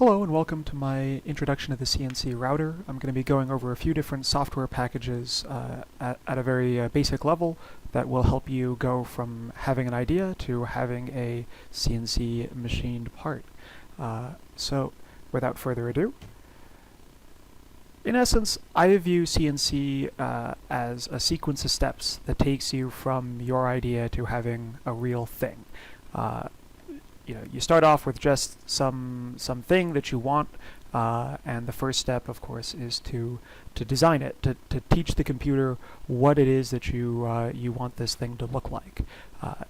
Hello and welcome to my introduction to the CNC router. I'm going to be going over a few different software packages at a very basic level that will help you go from having an idea to having a CNC machined part. So without further ado, in essence, I view CNC as a sequence of steps that takes you from your idea to having a real thing. You start off with just something that you want, and the first step, of course, is to design it, to teach the computer what it is that you want this thing to look like,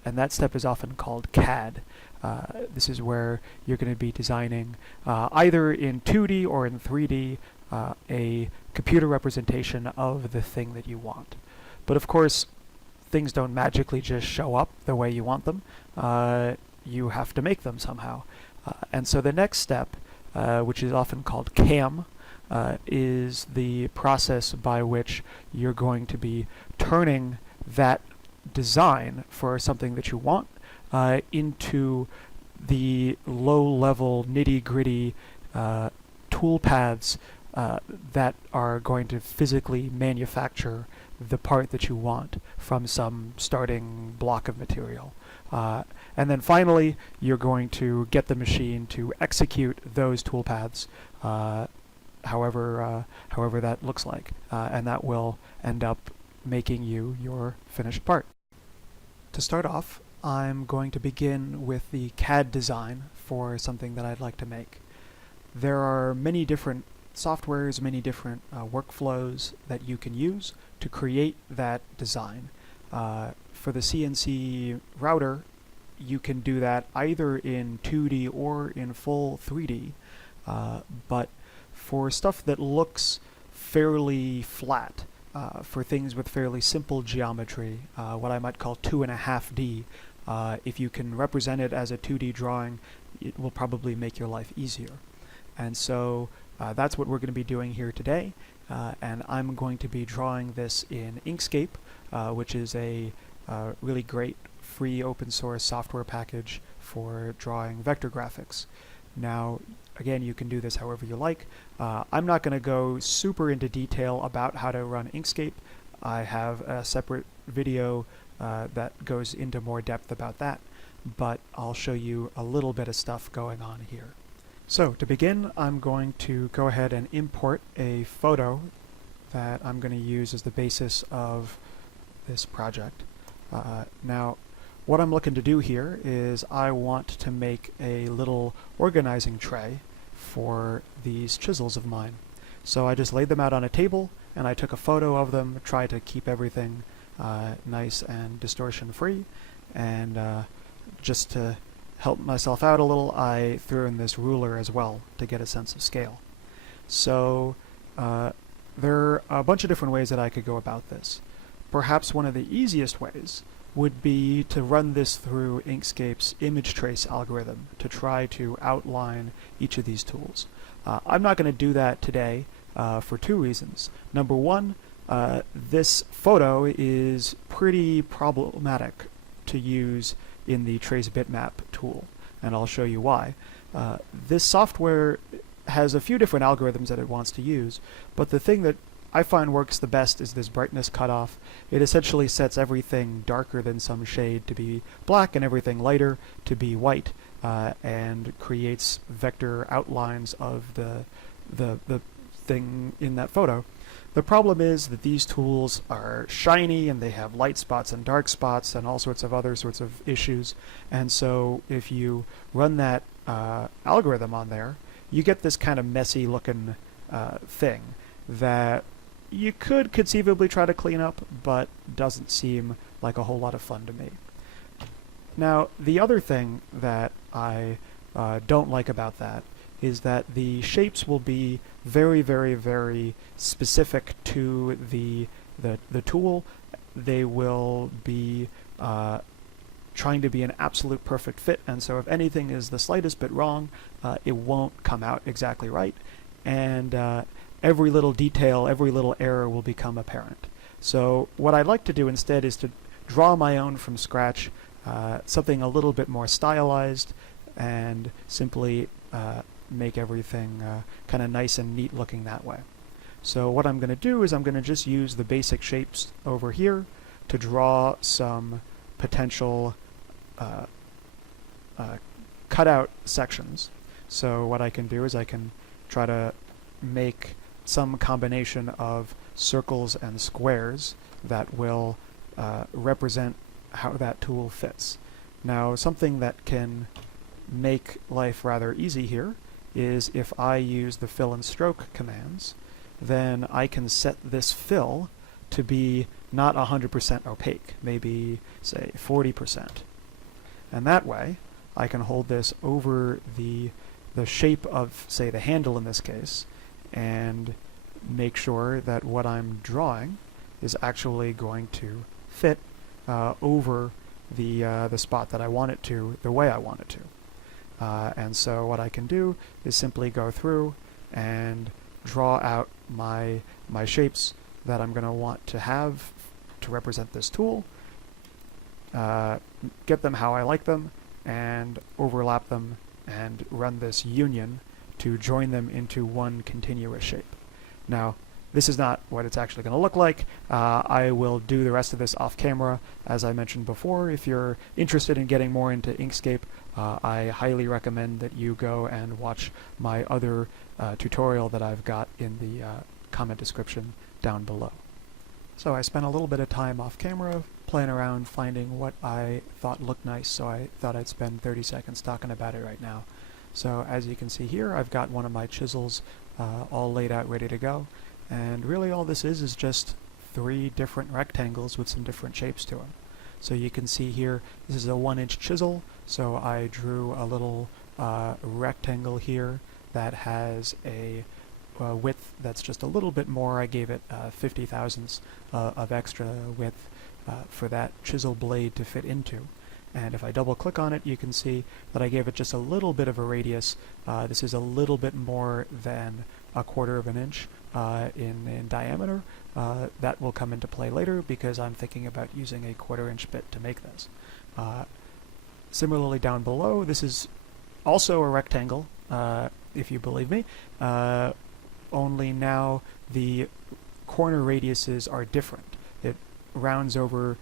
and that step is often called CAD. This is where you're going to be designing either in 2D or in 3D a computer representation of the thing that you want. But of course, things don't magically just show up the way you want them. You have to make them somehow. And so the next step, which is often called CAM, is the process by which you're going to be turning that design for something that you want into the low-level, nitty-gritty tool paths that are going to physically manufacture the part that you want from some starting block of material. And then finally, you're going to get the machine to execute those toolpaths, however that looks like, and that will end up making you your finished part. To start off, I'm going to begin with the CAD design for something that I'd like to make. There are many different softwares, many different workflows that you can use to create that design. For the CNC router, you can do that either in 2D or in full 3D, but for stuff that looks fairly flat, for things with fairly simple geometry, what I might call 2.5D, if you can represent it as a 2D drawing, it will probably make your life easier. And so that's what we're going to be doing here today, and I'm going to be drawing this in Inkscape, which is a really great free open source software package for drawing vector graphics. Now, again, you can do this however you like. I'm not going to go super into detail about how to run Inkscape. I have a separate video that goes into more depth about that, but I'll show you a little bit of stuff going on here. So to begin, I'm going to go ahead and import a photo that I'm going to use as the basis of this project. Now, what I'm looking to do here is I want to make a little organizing tray for these chisels of mine. So I just laid them out on a table and I took a photo of them, tried to keep everything nice and distortion free, and just to help myself out a little, I threw in this ruler as well to get a sense of scale. So there are a bunch of different ways that I could go about this. Perhaps one of the easiest ways would be to run this through Inkscape's image trace algorithm to try to outline each of these tools. I'm not going to do that today for two reasons. Number one, this photo is pretty problematic to use in the trace bitmap tool, and I'll show you why. This software has a few different algorithms that it wants to use, but the thing that I find works the best is this brightness cutoff. It essentially sets everything darker than some shade to be black and everything lighter to be white, and creates vector outlines of the thing in that photo. The problem is that these tools are shiny and they have light spots and dark spots and all sorts of other sorts of issues, and so if you run that algorithm on there, you get this kind of messy looking thing that you could conceivably try to clean up, but doesn't seem like a whole lot of fun to me. Now, the other thing that I don't like about that is that the shapes will be very, very, very specific to the tool. They will be trying to be an absolute perfect fit, and so if anything is the slightest bit wrong, it won't come out exactly right, and every little detail, every little error will become apparent. So what I'd like to do instead is to draw my own from scratch, something a little bit more stylized, and simply make everything kind of nice and neat looking that way. So what I'm going to do is I'm going to just use the basic shapes over here to draw some potential cutout sections. So what I can do is I can try to make some combination of circles and squares that will represent how that tool fits. Now, something that can make life rather easy here is if I use the fill and stroke commands, then I can set this fill to be not 100% opaque, maybe say 40%. And that way I can hold this over the shape of, say, the handle in this case, and make sure that what I'm drawing is actually going to fit over the spot that I want it to, the way I want it to. And so what I can do is simply go through and draw out my shapes that I'm going to want to have to represent this tool, get them how I like them, and overlap them and run this union to join them into one continuous shape. Now, this is not what it's actually going to look like. I will do the rest of this off camera. As I mentioned before, if you're interested in getting more into Inkscape, I highly recommend that you go and watch my other tutorial that I've got in the comment description down below. So I spent a little bit of time off camera playing around finding what I thought looked nice, so I thought I'd spend 30 seconds talking about it right now. So as you can see here, I've got one of my chisels all laid out ready to go, and really all this is just 3 different rectangles with some different shapes to them. So you can see here, this is a 1-inch chisel, so I drew a little rectangle here that has a width that's just a little bit more. I gave it 50 thousandths of extra width for that chisel blade to fit into. And if I double click on it, you can see that I gave it just a little bit of a radius. This is a little bit more than 1/4 of an inch in diameter. That will come into play later because I'm thinking about using a 1/4 inch bit to make this. Similarly down below, this is also a rectangle, if you believe me, only now the corner radiuses are different. It rounds over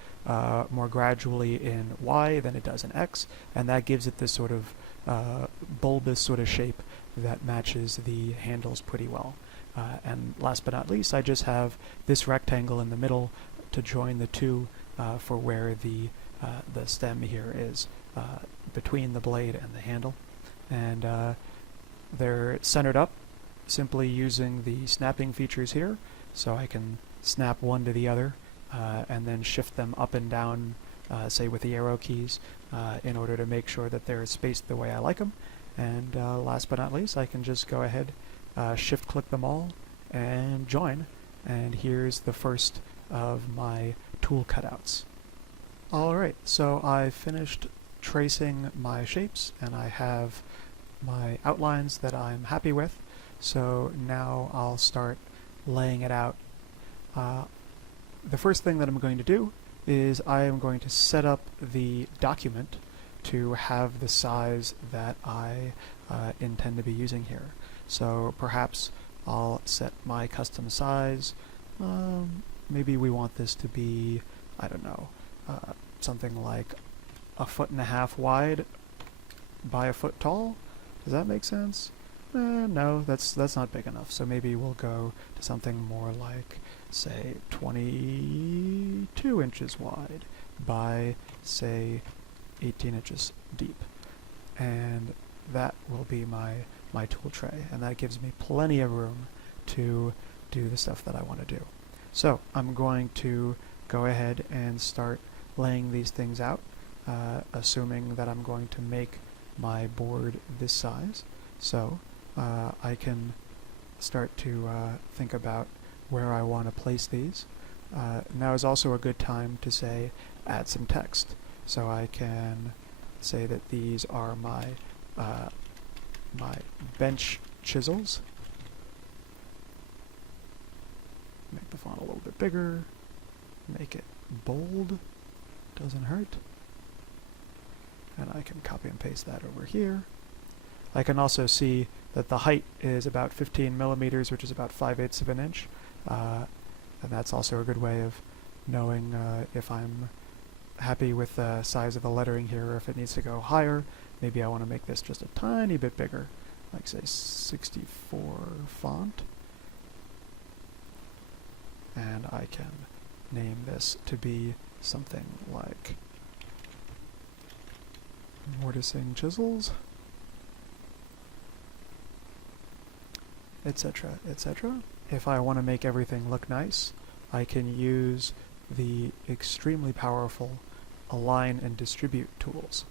more gradually in Y than it does in X, and that gives it this sort of bulbous sort of shape that matches the handles pretty well. And last but not least, I just have this rectangle in the middle to join the two for where the stem here is between the blade and the handle. And they're centered up simply using the snapping features here, so I can snap one to the other and then shift them up and down, say with the arrow keys, in order to make sure that they're spaced the way I like them. And last but not least, I can just go ahead, shift click them all and join, and here's the first of my tool cutouts. Alright, so I finished tracing my shapes and I have my outlines that I'm happy with, so now I'll start laying it out. The first thing that I'm going to do is I am going to set up the document to have the size that I intend to be using here. So perhaps I'll set my custom size. Maybe we want this to be, I don't know, something like 1.5 feet wide by 1 foot tall. Does that make sense? No, that's not big enough. So maybe we'll go to something more like, say, 22 inches wide by, say, 18 inches deep. And that will be my tool tray, and that gives me plenty of room to do the stuff that I want to do. So I'm going to go ahead and start laying these things out, assuming that I'm going to make my board this size. So I can start to think about where I want to place these. Now is also a good time to say add some text. So I can say that these are my my bench chisels. Make the font a little bit bigger. Make it bold. Doesn't hurt. And I can copy and paste that over here. I can also see that the height is about 15 millimeters, which is about 5/8 of an inch. And that's also a good way of knowing if I'm happy with the size of the lettering here, or if it needs to go higher. Maybe I want to make this just a tiny bit bigger, like say 64 font. And I can name this to be something like Mortising Chisels, etc., etc. If I want to make everything look nice, I can use the extremely powerful Align and Distribute tools.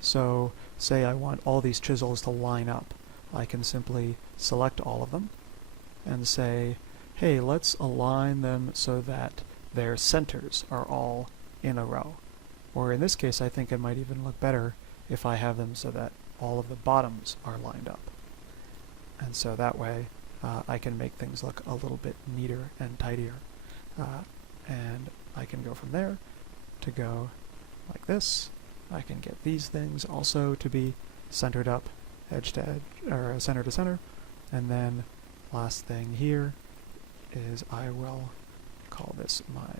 So, say I want all these chisels to line up. I can simply select all of them and say, hey, let's align them so that their centers are all in a row. Or in this case, I think it might even look better if I have them so that all of the bottoms are lined up. And so that way, I can make things look a little bit neater and tidier. And I can go from there to go like this. I can get these things also to be centered up, edge to edge, or center to center. And then last thing here is I will call this my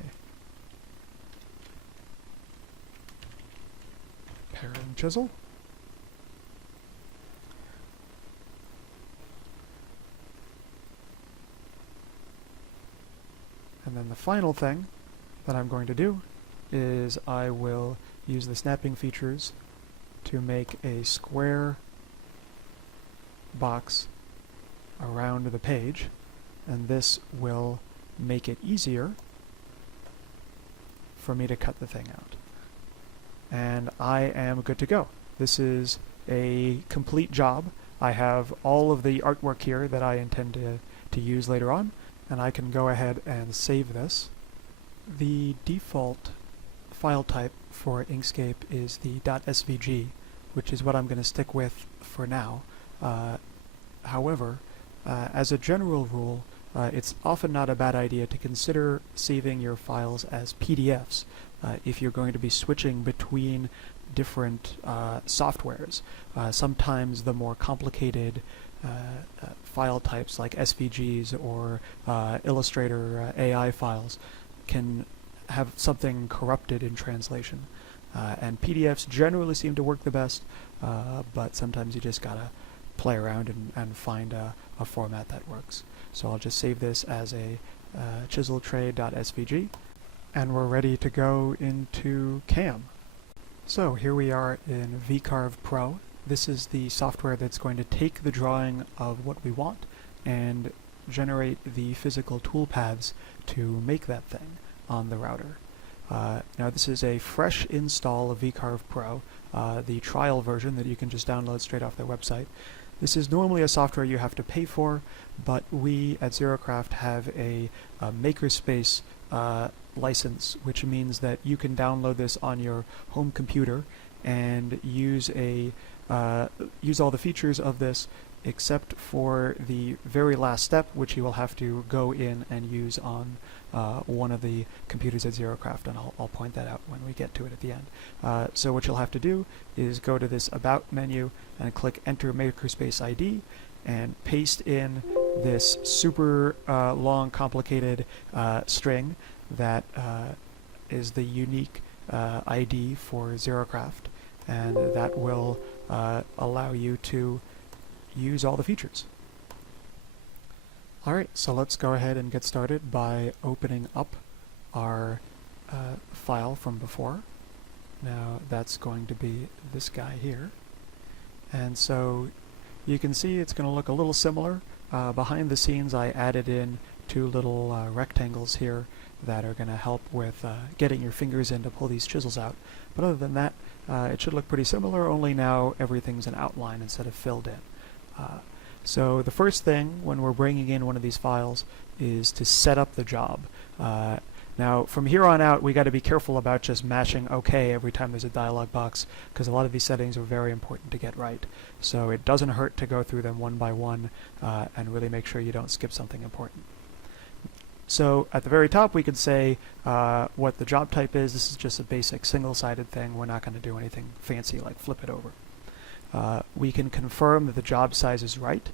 paring chisel. And then the final thing that I'm going to do is I will use the snapping features to make a square box around the page, and this will make it easier for me to cut the thing out. And I am good to go. This is a complete job. I have all of the artwork here that I intend to use later on, and I can go ahead and save this. The default file type for Inkscape is the .svg, which is what I'm going to stick with for now. However, as a general rule, it's often not a bad idea to consider saving your files as PDFs if you're going to be switching between different softwares. Sometimes the more complicated file types like SVGs or Illustrator AI files can have something corrupted in translation. And PDFs generally seem to work the best, but sometimes you just gotta play around and find a format that works. So I'll just save this as a chiseltray.svg, and we're ready to go into CAM. So here we are in V Carve Pro. This is the software that's going to take the drawing of what we want and generate the physical toolpaths to make that thing on the router. Now this is a fresh install of V Carve Pro, the trial version that you can just download straight off their website. This is normally a software you have to pay for, but we at ZeroCraft have a makerspace license, which means that you can download this on your home computer and use all the features of this, except for the very last step, which you will have to go in and use on one of the computers at ZeroCraft, and I'll point that out when we get to it at the end. So what you'll have to do is go to this About menu and click Enter Makerspace ID and paste in this super long, complicated string that is the unique ID for ZeroCraft, and that will allow you to use all the features. Alright, so let's go ahead and get started by opening up our file from before. Now that's going to be this guy here. And so you can see it's going to look a little similar. Behind the scenes I added in two little rectangles here that are going to help with getting your fingers in to pull these chisels out. But other than that, it should look pretty similar, only now everything's an outline instead of filled in. So the first thing when we're bringing in one of these files is to set up the job. Now from here on out we got to be careful about just mashing OK every time there's a dialog box, because a lot of these settings are very important to get right. So it doesn't hurt to go through them one by one and really make sure you don't skip something important. So at the very top we could say what the job type is. This is just a basic single-sided thing. We're not going to do anything fancy like flip it over. We can confirm that the job size is right.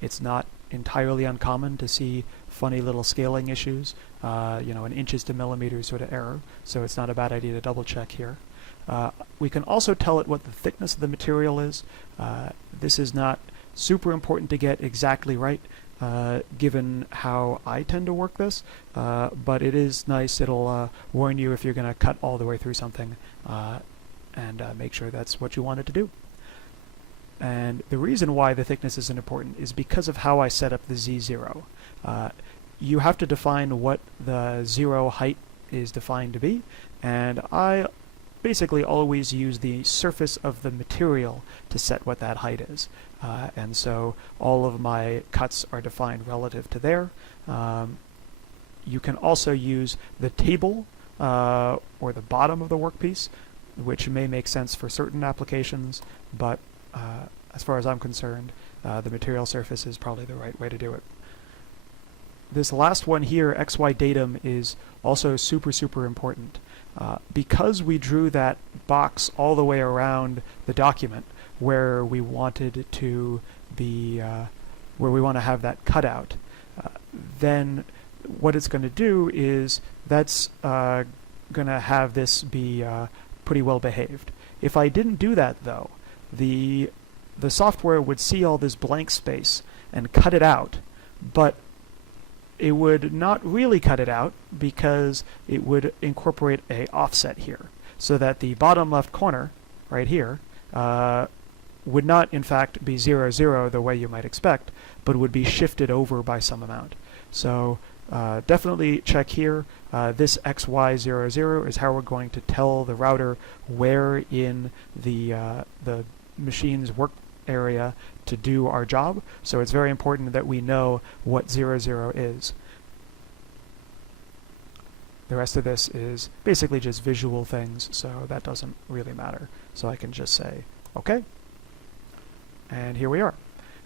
It's not entirely uncommon to see funny little scaling issues, an inches to millimeters sort of error, so it's not a bad idea to double check here. We can also tell it what the thickness of the material is. This is not super important to get exactly right, given how I tend to work this, but it is nice. It'll warn you if you're going to cut all the way through something, and make sure that's what you want it to do. And the reason why the thickness isn't important is because of how I set up the Z0. You have to define what the zero height is defined to be, and I basically always use the surface of the material to set what that height is. And so all of my cuts are defined relative to there. You can also use the table or the bottom of the workpiece, which may make sense for certain applications, but as far as I'm concerned, the material surface is probably the right way to do it. This last one here, XY datum, is also super important. Because we drew that box all the way around the document where we wanted to be, where we want to have that cutout, then what it's going to do is that's going to have this be pretty well behaved. If I didn't do that though, the software would see all this blank space and cut it out, but it would not really cut it out because it would incorporate a offset here, so that the bottom left corner right here would not in fact be 0, 0 the way you might expect, but would be shifted over by some amount. So definitely check here. This XY00 is how we're going to tell the router where in the machine's work area to do our job. So it's very important that we know what 00 is. The rest of this is basically just visual things, so that doesn't really matter. So I can just say, okay. And here we are.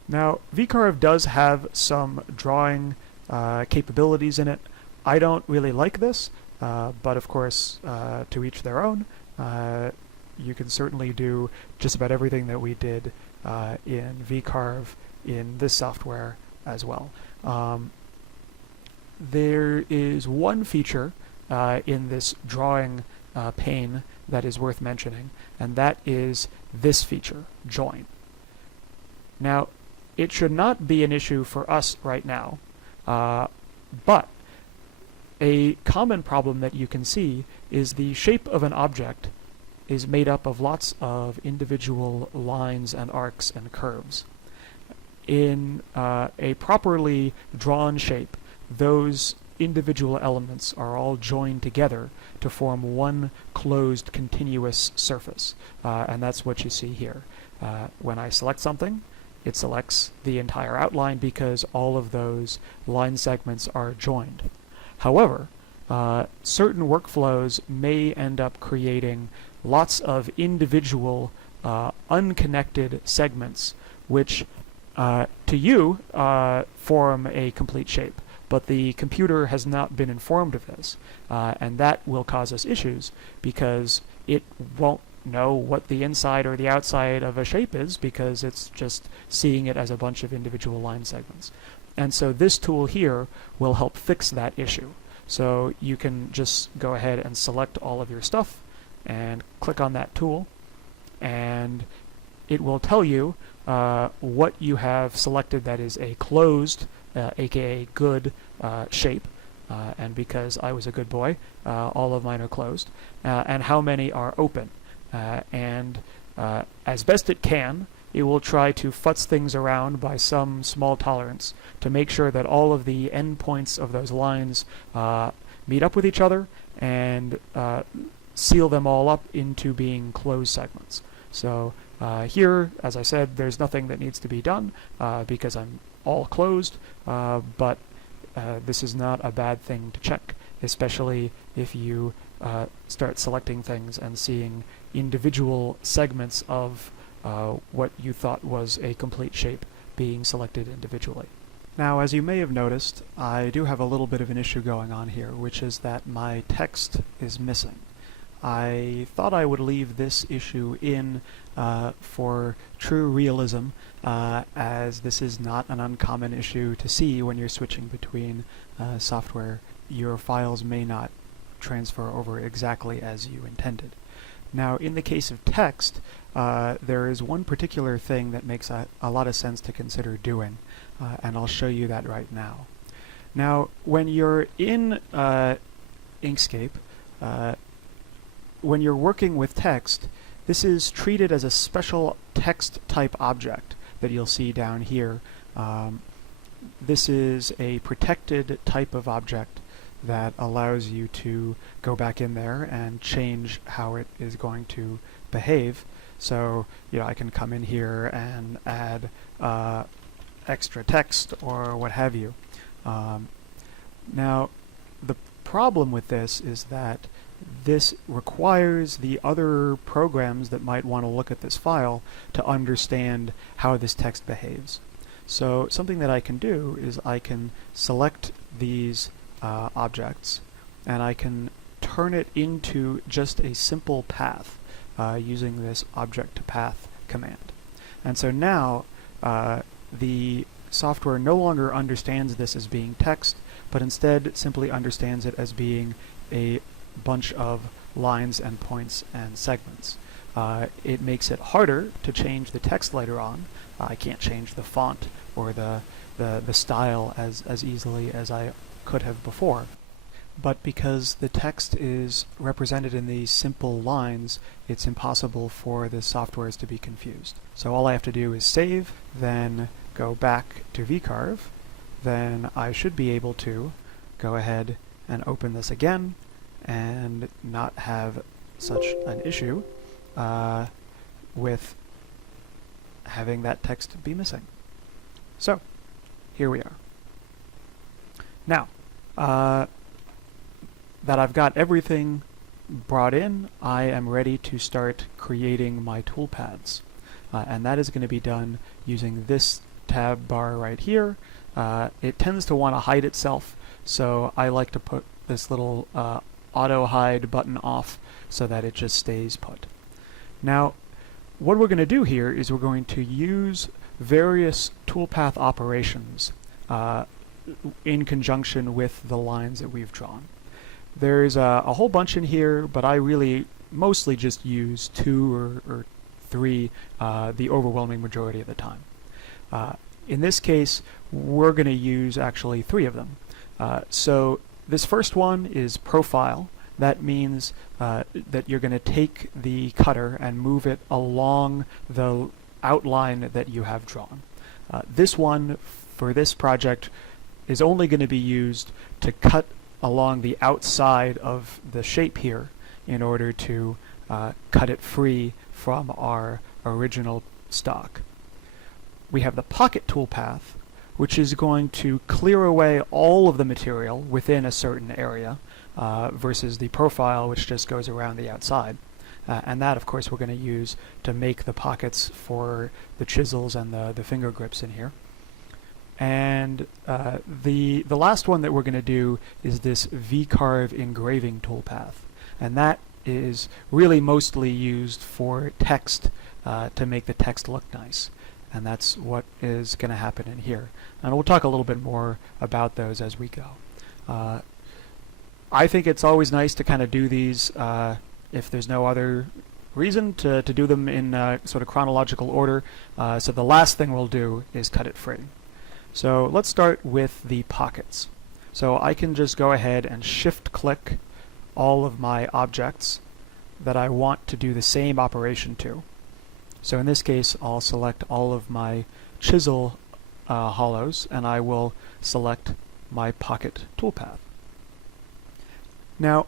Now, V Carve does have some drawing capabilities in it. I don't really like this, but of course, to each their own. You can certainly do just about everything that we did in V Carve in this software as well. There is one feature in this drawing pane that is worth mentioning, and that is this feature, join. Now, it should not be an issue for us right now, but a common problem that you can see is the shape of an object is made up of lots of individual lines and arcs and curves. In a properly drawn shape, those individual elements are all joined together to form one closed continuous surface, and that's what you see here. When I select something, it selects the entire outline because all of those line segments are joined. However, certain workflows may end up creating lots of individual unconnected segments which to you form a complete shape, but the computer has not been informed of this, and that will cause us issues because it won't know what the inside or the outside of a shape is because it's just seeing it as a bunch of individual line segments. And so this tool here will help fix that issue. So you can just go ahead and select all of your stuff and click on that tool, and it will tell you what you have selected that is a closed, aka good shape, and because I was a good boy, all of mine are closed, and how many are open. And as best it can, it will try to futz things around by some small tolerance to make sure that all of the endpoints of those lines meet up with each other and seal them all up into being closed segments. So here, as I said, there's nothing that needs to be done because I'm all closed, but this is not a bad thing to check, especially if you start selecting things and seeing individual segments of what you thought was a complete shape being selected individually. Now, as you may have noticed, I do have a little bit of an issue going on here, which is that my text is missing. I thought I would leave this issue in for true realism, as this is not an uncommon issue to see when you're switching between software. Your files may not transfer over exactly as you intended. Now, in the case of text, there is one particular thing that makes a lot of sense to consider doing, and I'll show you that right now. Now, when you're in Inkscape, when you're working with text, this is treated as a special text type object that you'll see down here. This is a protected type of object that allows you to go back in there and change how it is going to behave. So, I can come in here and add extra text or what have you. Now, the problem with this is that this requires the other programs that might want to look at this file to understand how this text behaves. So something that I can do is I can select these objects, and I can turn it into just a simple path using this object to path command. And so now the software no longer understands this as being text, but instead simply understands it as being a bunch of lines and points and segments. It makes it harder to change the text later on. I can't change the font or the style as easily as I could have before. But because the text is represented in these simple lines, it's impossible for the softwares to be confused. So all I have to do is save, then go back to V Carve, then I should be able to go ahead and open this again and not have such an issue with having that text be missing. So here we are. Now, that I've got everything brought in, I am ready to start creating my toolpaths. And that is going to be done using this tab bar right here. It tends to want to hide itself, so I like to put this little auto hide button off so that it just stays put. Now, what we're going to do here is we're going to use various toolpath operations in conjunction with the lines that we've drawn. There's a whole bunch in here, but I really mostly just use 2 or 3 the overwhelming majority of the time. In this case, we're going to use actually 3 of them. So this first one is profile. That means that you're going to take the cutter and move it along the outline that you have drawn. This one, for this project, is only going to be used to cut along the outside of the shape here in order to cut it free from our original stock. We have the pocket toolpath, which is going to clear away all of the material within a certain area, versus the profile, which just goes around the outside. And that, of course, we're going to use to make the pockets for the chisels and the finger grips in here. And the last one that we're going to do is this V Carve engraving toolpath. And that is really mostly used for text, to make the text look nice. And that's what is going to happen in here. And we'll talk a little bit more about those as we go. I think it's always nice to kind of do these if there's no other reason to do them in sort of chronological order. So the last thing we'll do is cut it free. So let's start with the pockets. So I can just go ahead and shift-click all of my objects that I want to do the same operation to. So in this case, I'll select all of my chisel hollows, and I will select my pocket toolpath. Now,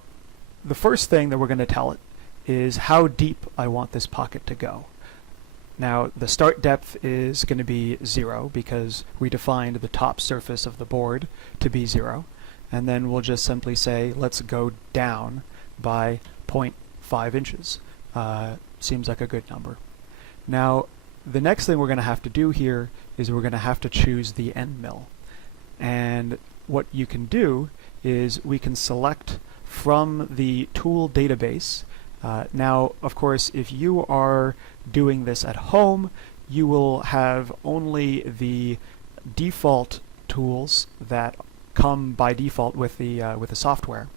the first thing that we're going to tell it is how deep I want this pocket to go. Now, the start depth is going to be 0 because we defined the top surface of the board to be 0. And then we'll just simply say, let's go down by 0.5 inches. Seems like a good number. Now, the next thing we're going to have to do here is we're going to have to choose the end mill. And what you can do is we can select from the tool database Now, of course, if you are doing this at home, you will have only the default tools that come by default with the software.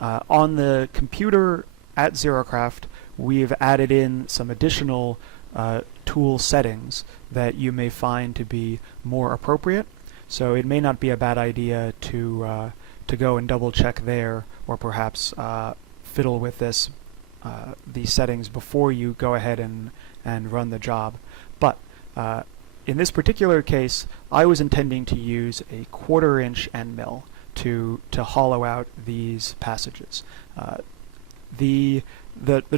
On the computer at ZeroCraft, we've added in some additional tool settings that you may find to be more appropriate. So it may not be a bad idea to go and double check there, or perhaps fiddle with these settings before you go ahead and run the job. But in this particular case, I was intending to use a 1/4" end mill to hollow out these passages. The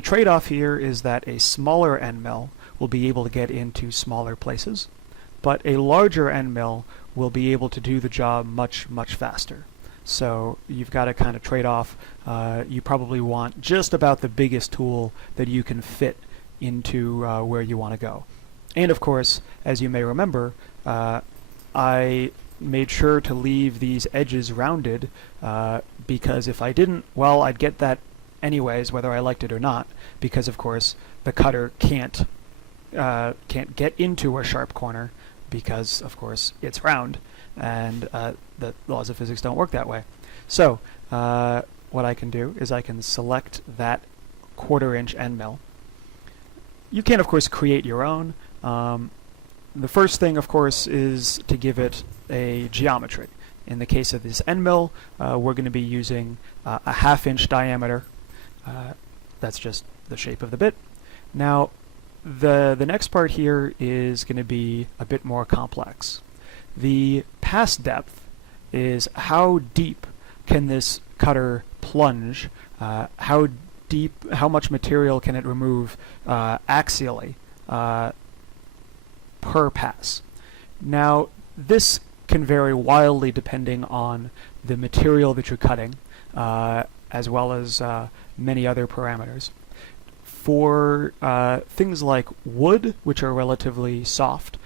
trade-off here is that a smaller end mill will be able to get into smaller places, but a larger end mill will be able to do the job much faster. So you've got to kind of trade off. You probably want just about the biggest tool that you can fit into where you want to go. And of course, as you may remember, I made sure to leave these edges rounded because if I didn't, well, I'd get that anyways, whether I liked it or not, because of course the cutter can't get into a sharp corner because of course it's round, and the laws of physics don't work that way. So what I can do is I can select that 1/4" end mill. You can of course create your own. The first thing of course is to give it a geometry. In the case of this end mill, we're going to be using a 1/2" diameter. That's just the shape of the bit. Now the next part here is going to be a bit more complex. The pass depth is how deep can this cutter plunge, how much material can it remove axially per pass. Now this can vary wildly depending on the material that you're cutting, as well as many other parameters. For things like wood, which are relatively soft,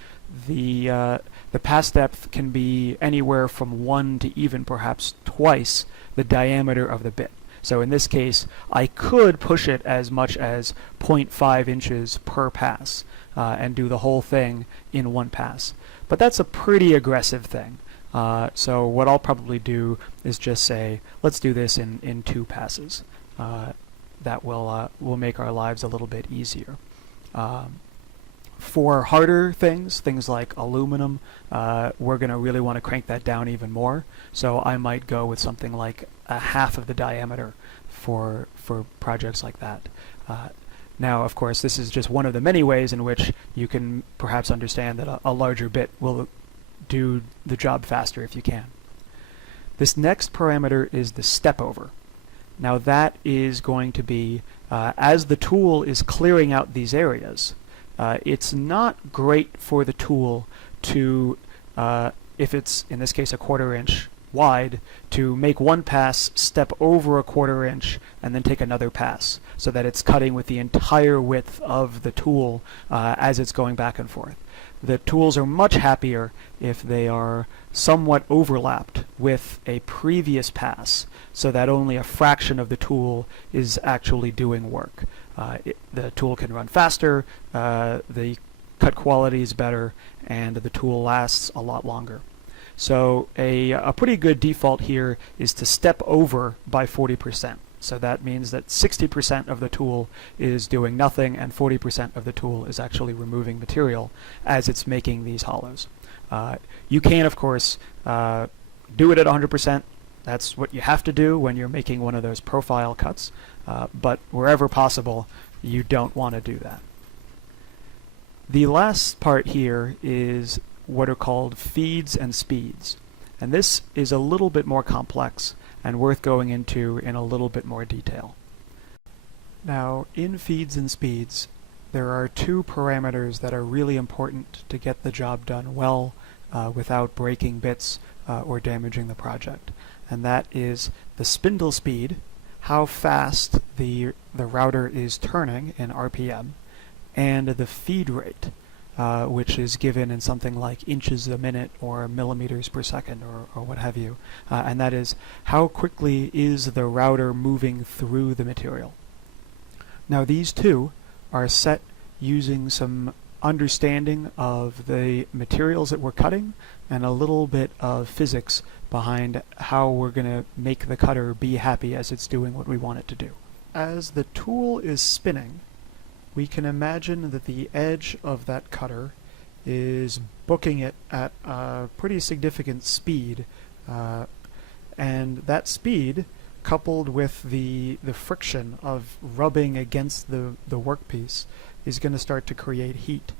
the pass depth can be anywhere from 1 to even perhaps twice the diameter of the bit. So in this case, I could push it as much as 0.5 inches per pass and do the whole thing in one pass. But that's a pretty aggressive thing. So what I'll probably do is just say, let's do this in 2 passes. That will make our lives a little bit easier. For harder things like aluminum, we're going to really want to crank that down even more. So I might go with something like 1/2 of the diameter for projects like that. Now, of course, this is just one of the many ways in which you can perhaps understand that a larger bit will do the job faster if you can. This next parameter is the step over. Now that is going to be, as the tool is clearing out these areas, it's not great for the tool to, if it's in this case a 1/4" wide, to make one pass, step over a 1/4" and then take another pass, so that it's cutting with the entire width of the tool as it's going back and forth. The tools are much happier if they are somewhat overlapped with a previous pass, so that only a fraction of the tool is actually doing work. The tool can run faster, the cut quality is better, and the tool lasts a lot longer. So a pretty good default here is to step over by 40%. So that means that 60% of the tool is doing nothing and 40% of the tool is actually removing material as it's making these hollows. You can, of course, do it at 100%. That's what you have to do when you're making one of those profile cuts. But wherever possible, you don't want to do that. The last part here is what are called feeds and speeds. And this is a little bit more complex and worth going into in a little bit more detail. Now, in feeds and speeds, there are 2 parameters that are really important to get the job done well without breaking bits or damaging the project. And that is the spindle speed, how fast the router is turning in RPM, and the feed rate, which is given in something like inches a minute or millimeters per second or what have you. And that is how quickly is the router moving through the material. Now these two are set using some understanding of the materials that we're cutting and a little bit of physics behind how we're going to make the cutter be happy as it's doing what we want it to do. As the tool is spinning, we can imagine that the edge of that cutter is booking it at a pretty significant speed, and that speed, coupled with the friction of rubbing against the workpiece, is going to start to create heat.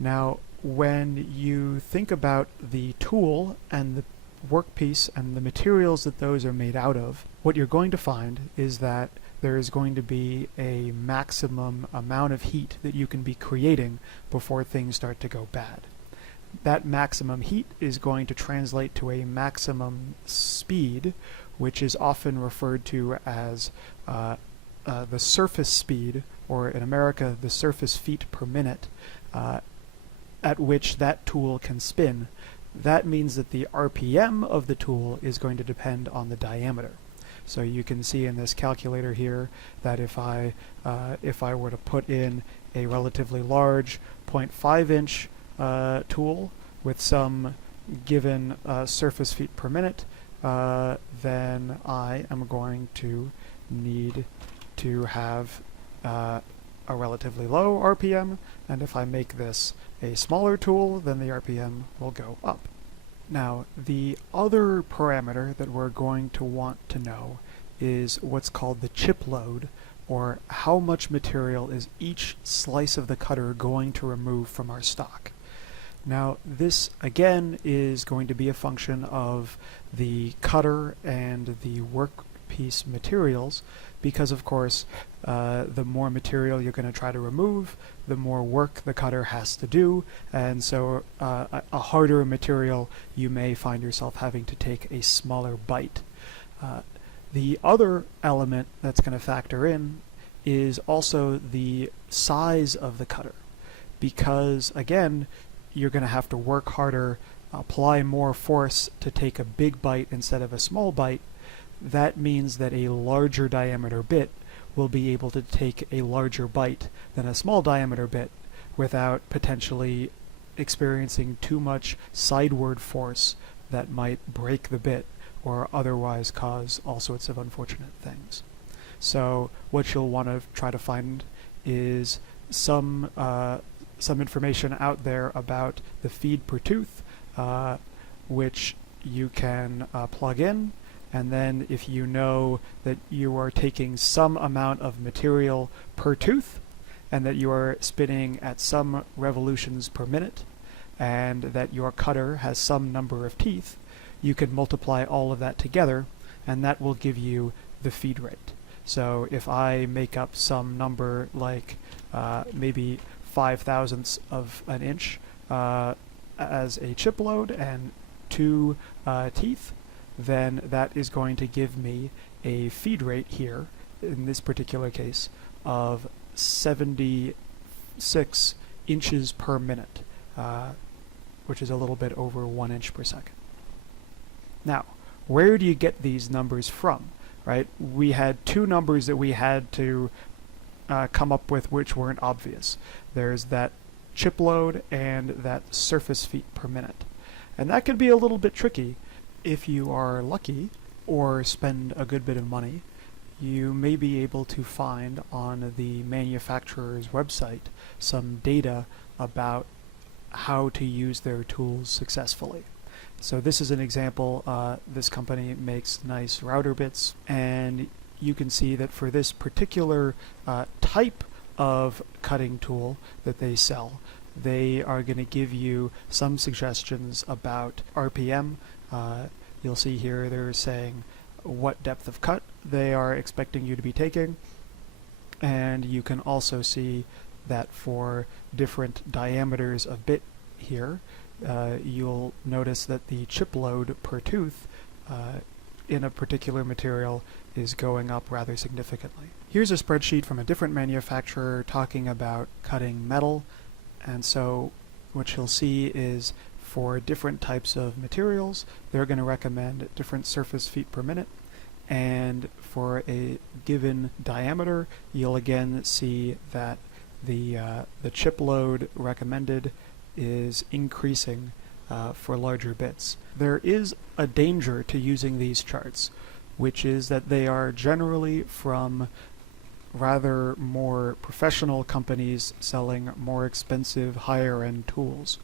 Now, when you think about the tool and the workpiece and the materials that those are made out of, what you're going to find is that there is going to be a maximum amount of heat that you can be creating before things start to go bad. That maximum heat is going to translate to a maximum speed, which is often referred to as the surface speed, or in America, the surface feet per minute, at which that tool can spin. That means that the RPM of the tool is going to depend on the diameter. So you can see in this calculator here that if I were to put in a relatively large 0.5 inch tool with some given surface feet per minute, then I am going to need to have a relatively low RPM, and if I make this a smaller tool, then the RPM will go up. Now, the other parameter that we're going to want to know is what's called the chip load, or how much material is each slice of the cutter going to remove from our stock. Now, this again is going to be a function of the cutter and the workpiece materials, because of course the more material you're going to try to remove, the more work the cutter has to do, and so a harder material, you may find yourself having to take a smaller bite. The other element that's going to factor in is also the size of the cutter, because again, you're going to have to work harder, apply more force to take a big bite instead of a small bite. That means that a larger diameter bit will be able to take a larger bite than a small diameter bit without potentially experiencing too much sideward force that might break the bit or otherwise cause all sorts of unfortunate things. So what you'll want to try to find is some information out there about the feed per tooth, which you can plug in, and then if you know that you are taking some amount of material per tooth and that you are spinning at some revolutions per minute and that your cutter has some number of teeth, you can multiply all of that together and that will give you the feed rate. So if I make up some number like maybe 5/1000ths of an inch as a chip load and 2 teeth, then that is going to give me a feed rate here, in this particular case, of 76 inches per minute, which is a little bit over 1 inch per second. Now, where do you get these numbers from, right? We had two numbers that we had to come up with which weren't obvious. There's that chip load and that surface feet per minute. And that can be a little bit tricky. If you are lucky or spend a good bit of money, you may be able to find on the manufacturer's website some data about how to use their tools successfully. So this is an example. This company makes nice router bits, and you can see that for this particular type of cutting tool that they sell, they are going to give you some suggestions about RPM. You'll see here they're saying what depth of cut they are expecting you to be taking, and you can also see that for different diameters of bit here, you'll notice that the chip load per tooth in a particular material is going up rather significantly. Here's a spreadsheet from a different manufacturer talking about cutting metal, and so what you'll see is for different types of materials, they're going to recommend different surface feet per minute, and for a given diameter, you'll again see that the chip load recommended is increasing for larger bits. There is a danger to using these charts, which is that they are generally from rather more professional companies selling more expensive, higher-end tools.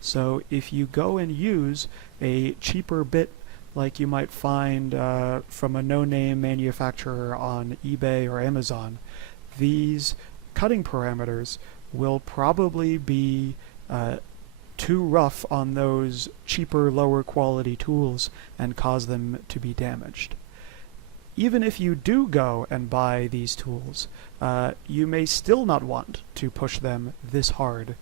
So if you go and use a cheaper bit like you might find from a no-name manufacturer on eBay or Amazon, these cutting parameters will probably be too rough on those cheaper, lower quality tools and cause them to be damaged. Even if you do go and buy these tools, you may still not want to push them this hard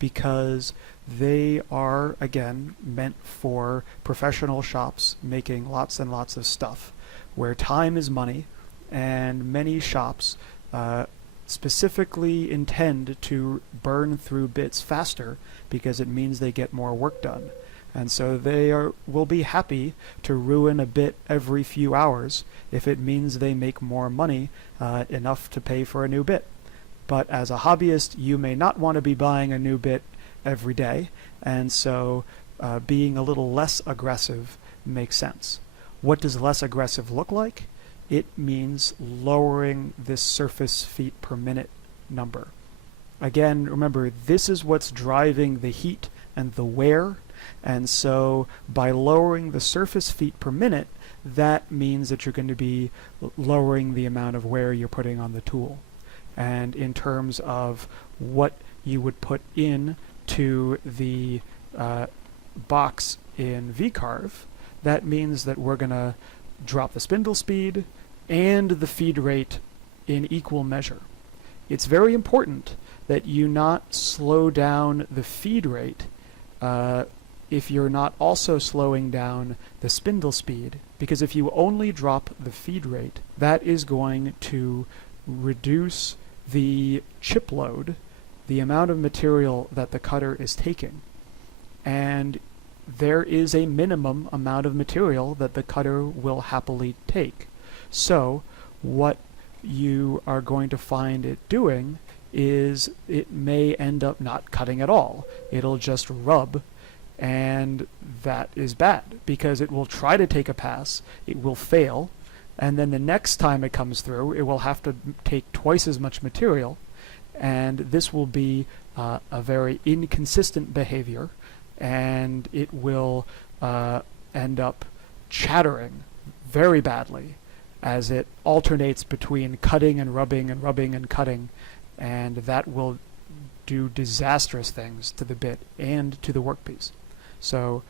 because they are, again, meant for professional shops making lots and lots of stuff, where time is money, and many shops specifically intend to burn through bits faster because it means they get more work done. And so they will be happy to ruin a bit every few hours if it means they make more money, enough to pay for a new bit. But as a hobbyist, you may not want to be buying a new bit every day, and so being a little less aggressive makes sense. What does less aggressive look like? It means lowering this surface feet per minute number. Again, remember, this is what's driving the heat and the wear, and so by lowering the surface feet per minute, that means that you're going to be lowering the amount of wear you're putting on the tool. And in terms of what you would put in to the box in V Carve, that means that we're going to drop the spindle speed and the feed rate in equal measure. It's very important that you not slow down the feed rate if you're not also slowing down the spindle speed, because if you only drop the feed rate, that is going to reduce the chip load, the amount of material that the cutter is taking. And there is a minimum amount of material that the cutter will happily take. So what you are going to find it doing is it may end up not cutting at all. It'll just rub, and that is bad because it will try to take a pass, it will fail, and then the next time it comes through it will have to take twice as much material, and this will be a very inconsistent behavior, and it will end up chattering very badly as it alternates between cutting and rubbing and rubbing and cutting, and that will do disastrous things to the bit and to the workpiece. So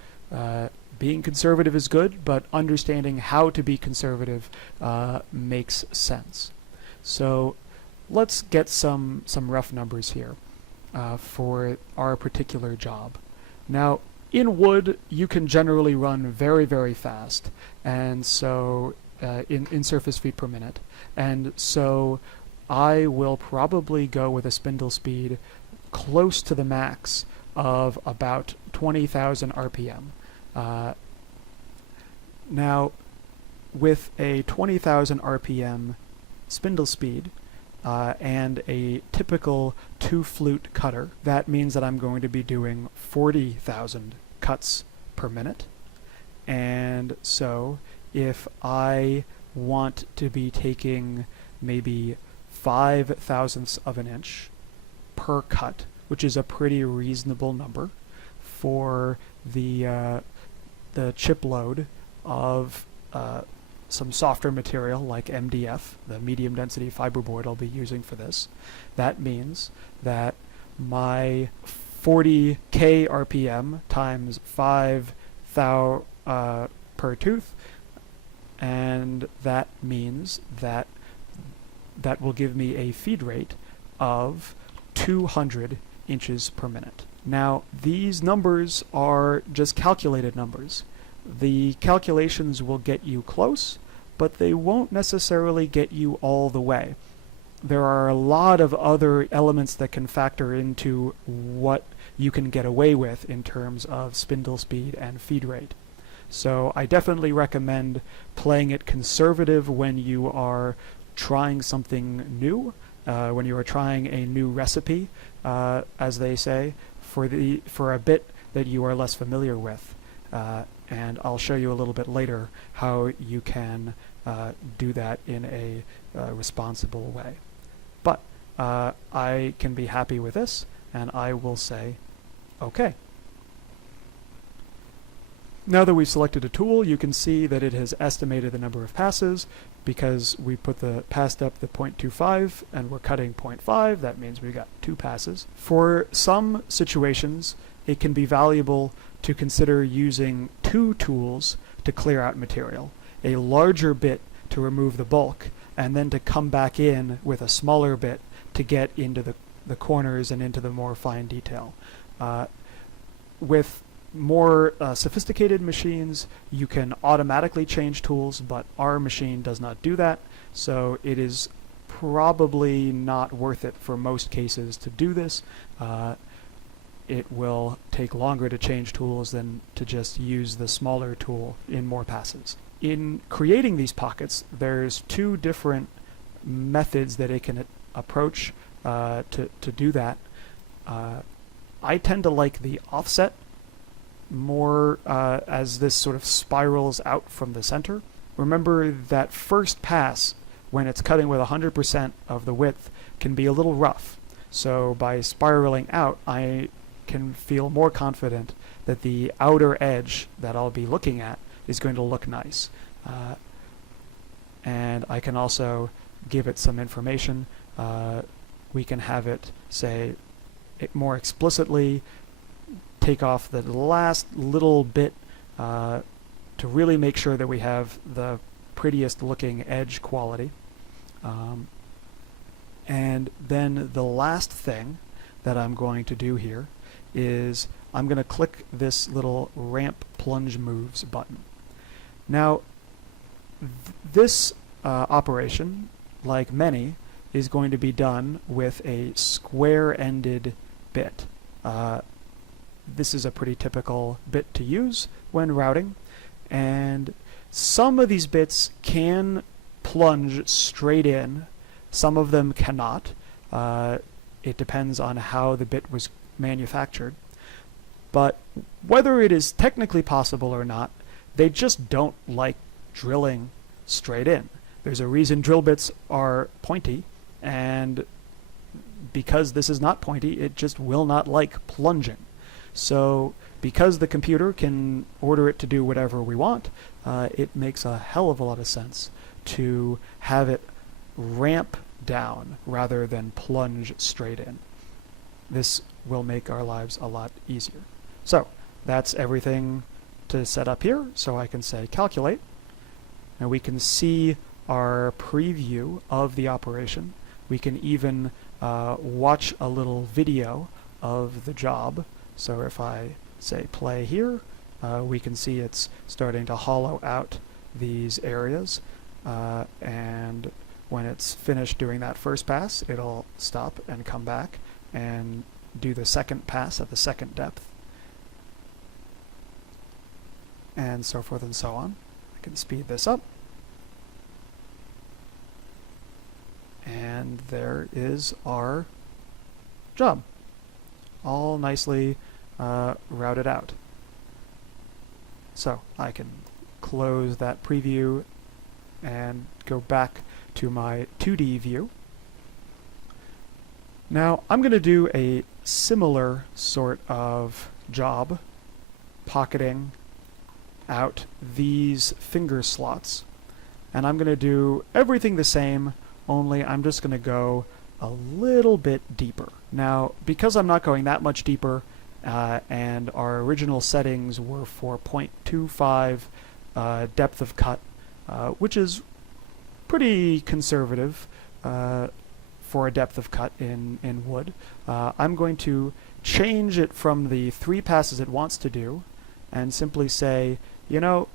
being conservative is good, but understanding how to be conservative makes sense. So let's get some rough numbers here for our particular job. Now, in wood, you can generally run very, very fast, and so in surface feet per minute. And so I will probably go with a spindle speed close to the max of about 20,000 RPM. Now, with a 20,000 RPM spindle speed and a typical 2-flute cutter, that means that I'm going to be doing 40,000 cuts per minute. And so if I want to be taking maybe 5/1000ths of an inch per cut, which is a pretty reasonable number for the chip load of some softer material like MDF, the medium density fiberboard I'll be using for this. That means that my 40k RPM times 5 thou per tooth, and that means that that will give me a feed rate of 200 inches per minute. Now, these numbers are just calculated numbers. The calculations will get you close, but they won't necessarily get you all the way. There are a lot of other elements that can factor into what you can get away with in terms of spindle speed and feed rate. So I definitely recommend playing it conservative when you are trying something new, when you are trying a new recipe, as they say, for a bit that you are less familiar with. And I'll show you a little bit later how you can do that in a responsible way. But I can be happy with this, and I will say OK. Now that we've selected a tool, you can see that it has estimated the number of passes. Because we put the pass depth at 0.25 and we're cutting 0.5, that means we got 2 passes. For some situations, it can be valuable to consider using 2 tools to clear out material. A larger bit to remove the bulk, and then to come back in with a smaller bit to get into the corners and into the more fine detail. With more sophisticated machines, you can automatically change tools, but our machine does not do that, so it is probably not worth it for most cases to do this. It will take longer to change tools than to just use the smaller tool in more passes. In creating these pockets, there's 2 different methods that it can approach to do that. I tend to like the offset more as this sort of spirals out from the center. Remember that first pass, when it's cutting with 100% of the width, can be a little rough. So by spiraling out, I can feel more confident that the outer edge that I'll be looking at is going to look nice. And I can also give it some information. We can have it say it more explicitly, take off the last little bit to really make sure that we have the prettiest looking edge quality. And then the last thing that I'm going to do here is I'm going to click this little ramp plunge moves button. Now this operation, like many, is going to be done with a square-ended bit. This is a pretty typical bit to use when routing, and some of these bits can plunge straight in, some of them cannot. It depends on how the bit was manufactured. But whether it is technically possible or not, they just don't like drilling straight in. There's a reason drill bits are pointy, and because this is not pointy, it just will not like plunging. So because the computer can order it to do whatever we want, it makes a hell of a lot of sense to have it ramp down rather than plunge straight in. This will make our lives a lot easier. So that's everything to set up here. So I can say calculate, and we can see our preview of the operation. We can even watch a little video of the job. So if I say play here, we can see it's starting to hollow out these areas, and when it's finished doing that first pass, it'll stop and come back and do the second pass at the second depth, and so forth and so on. I can speed this up, and there is our job, all nicely routed out. So I can close that preview and go back to my 2D view. Now I'm going to do a similar sort of job, pocketing out these finger slots, and I'm going to do everything the same, only I'm just going to go a little bit deeper. Now because I'm not going that much deeper, and our original settings were for 0.25 depth of cut, which is pretty conservative for a depth of cut in wood. I'm going to change it from the 3 passes it wants to do and simply say, you know,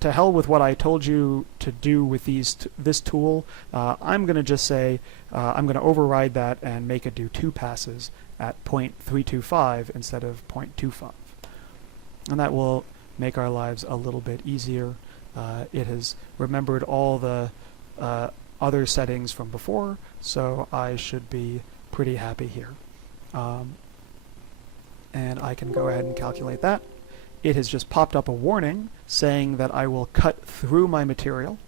to hell with what I told you to do with this tool. I'm going to just say I'm going to override that and make it do 2 passes at 0.325 instead of 0.25. And that will make our lives a little bit easier. It has remembered all the other settings from before, so I should be pretty happy here. And I can go ahead and calculate that. It has just popped up a warning saying that I will cut through my material.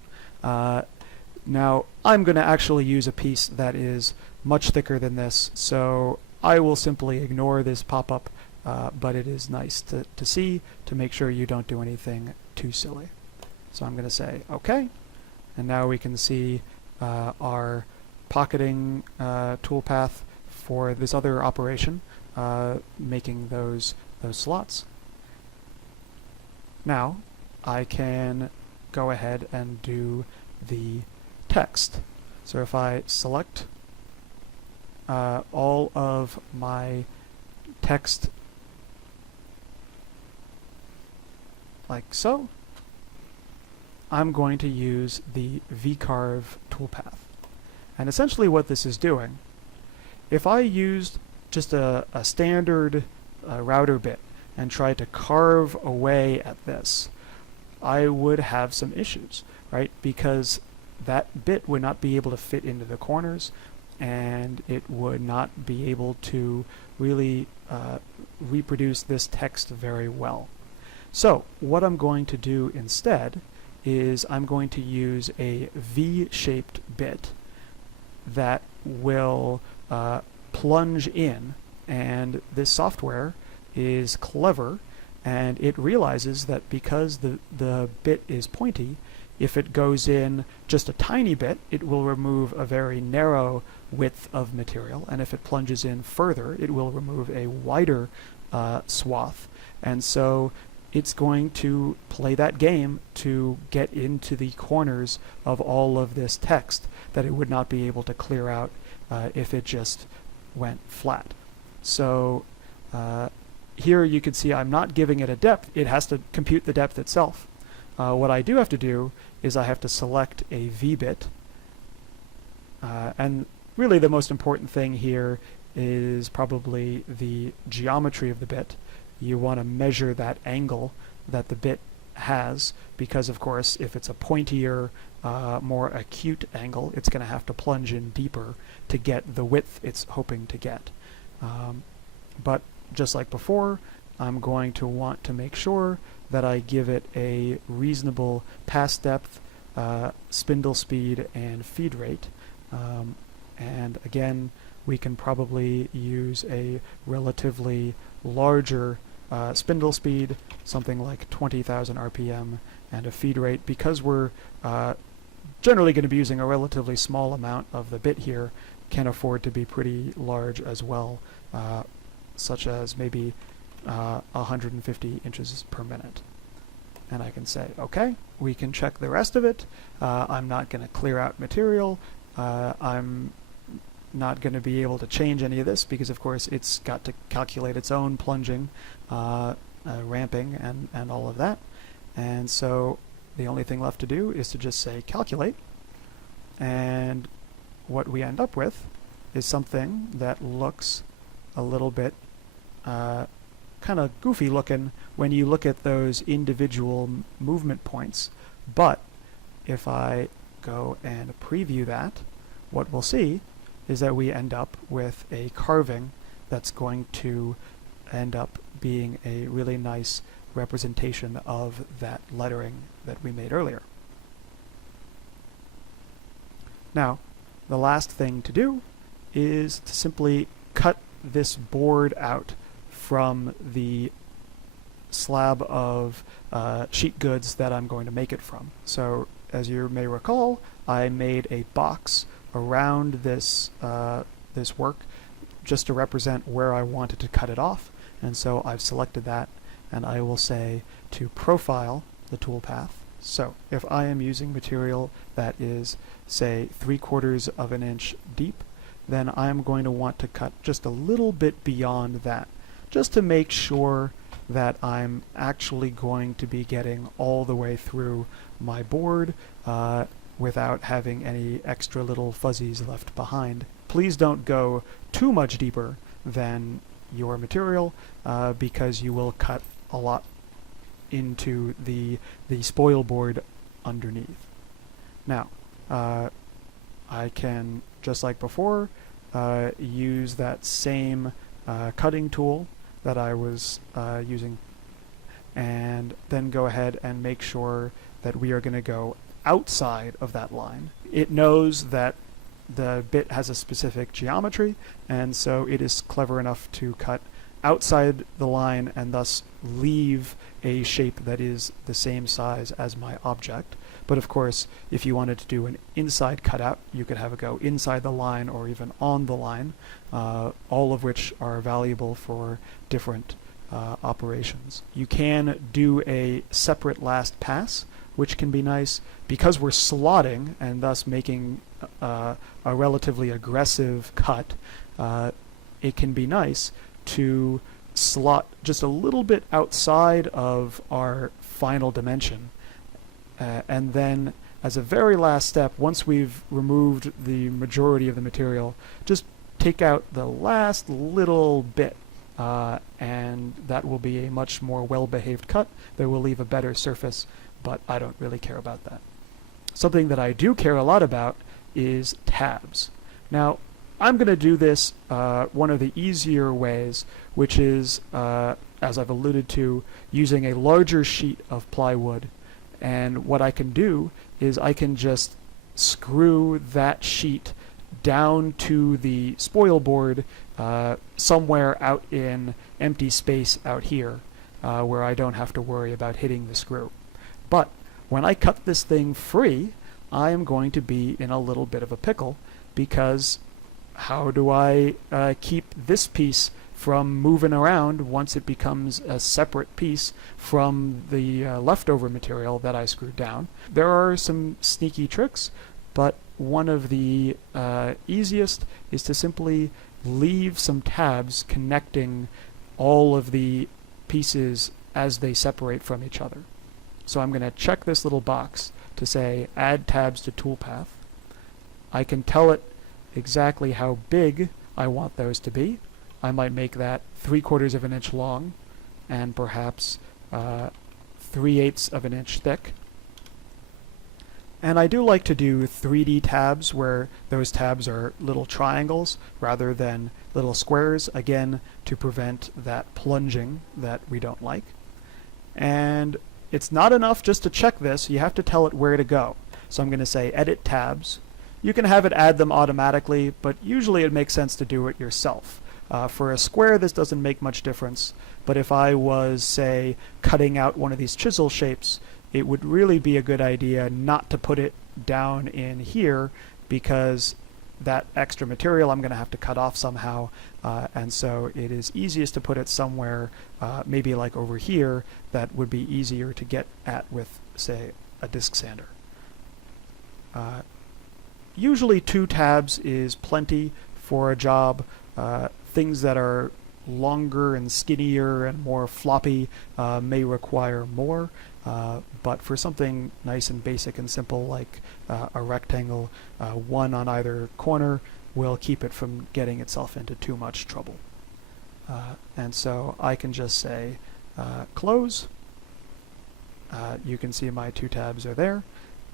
Now, I'm going to actually use a piece that is much thicker than this, so I will simply ignore this pop-up, but it is nice to see to make sure you don't do anything too silly. So I'm going to say OK, and now we can see our pocketing toolpath for this other operation, making those slots. Now I can go ahead and do the text. So if I select all of my text like so, I'm going to use the V Carve toolpath. And essentially what this is doing, if I used just a standard router bit and tried to carve away at this, I would have some issues, right? Because that bit would not be able to fit into the corners, and it would not be able to really reproduce this text very well. So what I'm going to do instead is I'm going to use a V-shaped bit that will plunge in, and this software is clever, and it realizes that because the bit is pointy, if it goes in just a tiny bit, it will remove a very narrow width of material, and if it plunges in further, it will remove a wider swath. And so it's going to play that game to get into the corners of all of this text that it would not be able to clear out if it just went flat. So here you can see I'm not giving it a depth. It has to compute the depth itself. What I do have to do is I have to select a V-bit. And really the most important thing here is probably the geometry of the bit. You want to measure that angle that the bit has, because of course if it's a pointier, more acute angle, it's going to have to plunge in deeper to get the width it's hoping to get. But just like before, I'm going to want to make sure that I give it a reasonable pass depth, spindle speed, and feed rate. And again, we can probably use a relatively larger spindle speed, something like 20,000 RPM, and a feed rate. Because we're generally going to be using a relatively small amount of the bit here, can afford to be pretty large as well, such as maybe 150 inches per minute. And I can say, okay, we can check the rest of it. I'm not going to clear out material. I'm not going to be able to change any of this because, of course, it's got to calculate its own plunging, ramping, and all of that. And so the only thing left to do is to just say calculate. And what we end up with is something that looks a little bit kind of goofy looking when you look at those individual movement points. But if I go and preview that, what we'll see is that we end up with a carving that's going to end up being a really nice representation of that lettering that we made earlier. Now, the last thing to do is to simply cut this board out from the slab of sheet goods that I'm going to make it from. So, as you may recall, I made a box around this this work just to represent where I wanted to cut it off, and so I've selected that, and I will say to profile the toolpath. So if I am using material that is, say, 3/4 of an inch deep, then I'm going to want to cut just a little bit beyond that, just to make sure that I'm actually going to be getting all the way through my board without having any extra little fuzzies left behind. Please don't go too much deeper than your material because you will cut a lot into the spoil board underneath. Now, I can, just like before, use that same cutting tool that I was using, and then go ahead and make sure that we are going to go outside of that line. It knows that the bit has a specific geometry, and so it is clever enough to cut outside the line and thus leave a shape that is the same size as my object. But of course, if you wanted to do an inside cutout, you could have it go inside the line or even on the line, all of which are valuable for different operations. You can do a separate last pass, which can be nice because we're slotting and thus making a relatively aggressive cut. It can be nice to slot just a little bit outside of our final dimension, and then as a very last step, once we've removed the majority of the material, just take out the last little bit, and that will be a much more well-behaved cut that will leave a better surface, but I don't really care about that. Something that I do care a lot about is tabs. Now, I'm going to do this one of the easier ways, which is, as I've alluded to, using a larger sheet of plywood. And what I can do is I can just screw that sheet down to the spoil board somewhere out in empty space out here, where I don't have to worry about hitting the screw. But when I cut this thing free, I am going to be in a little bit of a pickle, because how do I keep this piece from moving around once it becomes a separate piece from the leftover material that I screwed down? There are some sneaky tricks, but one of the easiest is to simply leave some tabs connecting all of the pieces as they separate from each other. So I'm going to check this little box to say add tabs to toolpath. I can tell it exactly how big I want those to be. I might make that 3/4 of an inch long and perhaps 3/8 of an inch thick. And I do like to do 3D tabs where those tabs are little triangles rather than little squares, again to prevent that plunging that we don't like. And it's not enough just to check this, you have to tell it where to go. So I'm going to say edit tabs. You can have it add them automatically, but usually it makes sense to do it yourself. For a square, this doesn't make much difference, but if I was, say, cutting out one of these chisel shapes, it would really be a good idea not to put it down in here, because that extra material I'm going to have to cut off somehow, and so it is easiest to put it somewhere, maybe like over here, that would be easier to get at with, say, a disc sander. Usually 2 tabs is plenty for a job. Things that are longer and skinnier and more floppy may require more, but for something nice and basic and simple like a rectangle, 1 on either corner will keep it from getting itself into too much trouble. And so I can just say close. You can see my 2 tabs are there,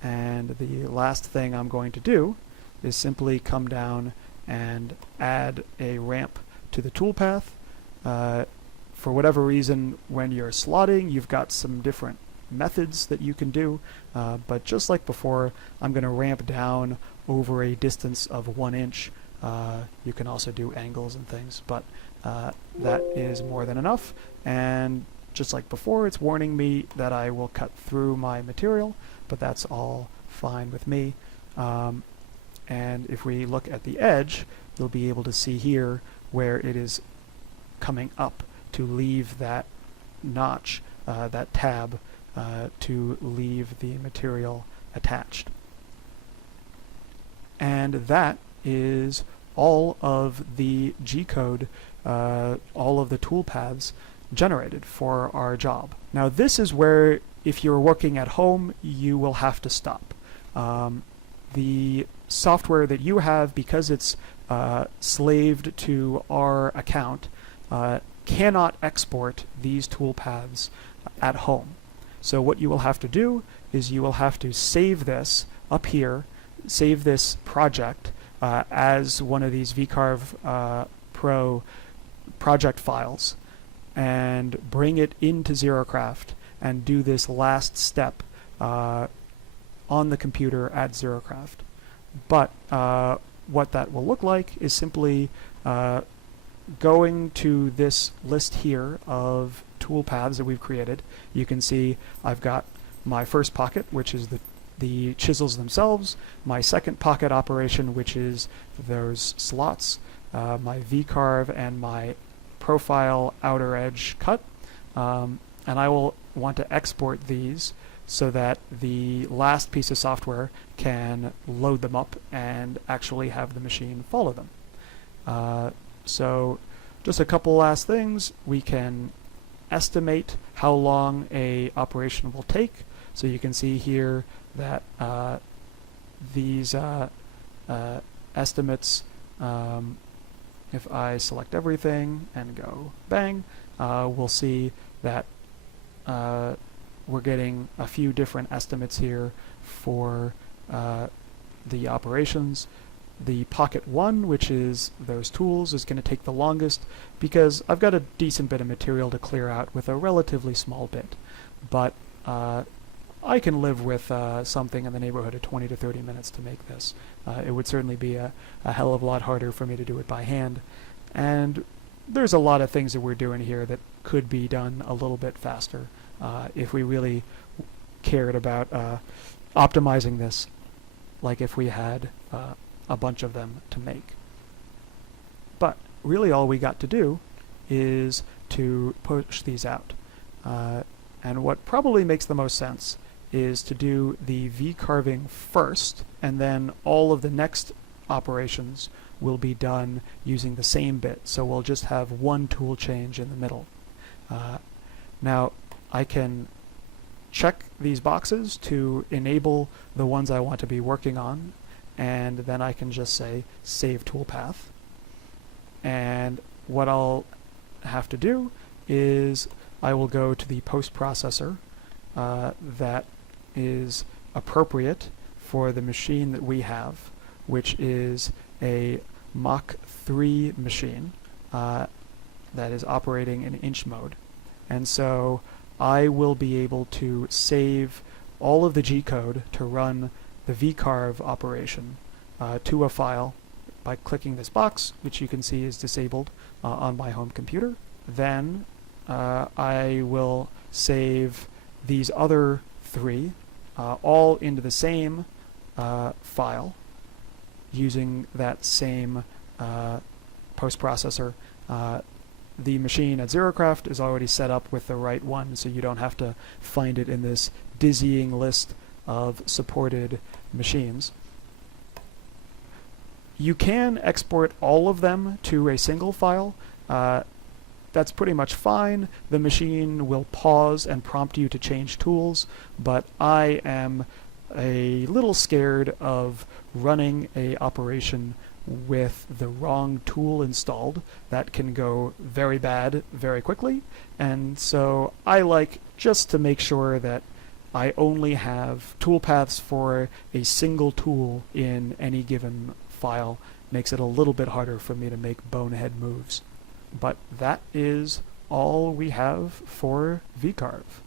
and the last thing I'm going to do is simply come down and add a ramp to the toolpath. For whatever reason, when you're slotting, you've got some different methods that you can do, but just like before, I'm going to ramp down over a distance of 1 inch. You can also do angles and things, but that is more than enough, and just like before, it's warning me that I will cut through my material, but that's all fine with me. And if we look at the edge, you'll be able to see here where it is coming up to leave that notch, that tab, to leave the material attached. And that is all of the G-code, all of the toolpaths generated for our job. Now this is where, if you're working at home, you will have to stop. The software that you have, because it's slaved to our account, cannot export these toolpaths at home. So what you will have to do is you will have to save this up here, save this project as one of these VCarve Pro project files, and bring it into ZeroCraft and do this last step on the computer at ZeroCraft. But what that will look like is simply going to this list here of tool paths that we've created. You can see I've got my first pocket, which is the chisels themselves, my second pocket operation, which is those slots, my V-carve and my profile outer edge cut, and I will want to export these so that the last piece of software can load them up and actually have the machine follow them. So just a couple last things. We can estimate how long a operation will take. So you can see here that these estimates, if I select everything and go bang, we'll see that we're getting a few different estimates here for the operations. The pocket 1, which is those tools, is going to take the longest because I've got a decent bit of material to clear out with a relatively small bit. But I can live with something in the neighborhood of 20 to 30 minutes to make this. It would certainly be a hell of a lot harder for me to do it by hand. And there's a lot of things that we're doing here that could be done a little bit faster if we really cared about optimizing this, like if we had a bunch of them to make. But really all we got to do is to push these out. And what probably makes the most sense is to do the V-carving first, and then all of the next operations will be done using the same bit. So we'll just have one tool change in the middle. Now I can check these boxes to enable the ones I want to be working on, and then I can just say save toolpath. And what I'll have to do is I will go to the post processor that is appropriate for the machine that we have, which is a Mach 3 machine that is operating in inch mode. And so I will be able to save all of the G-code to run the V-carve operation to a file by clicking this box, which you can see is disabled on my home computer. Then I will save these other three all into the same file using that same post processor. The machine at ZeroCraft is already set up with the right one, so you don't have to find it in this dizzying list of supported machines. You can export all of them to a single file. That's pretty much fine. The machine will pause and prompt you to change tools, but I am a little scared of running a operation with the wrong tool installed. That can go very bad very quickly, and so I like just to make sure that I only have toolpaths for a single tool in any given file. Makes it a little bit harder for me to make bonehead moves. But that is all we have for V Carve.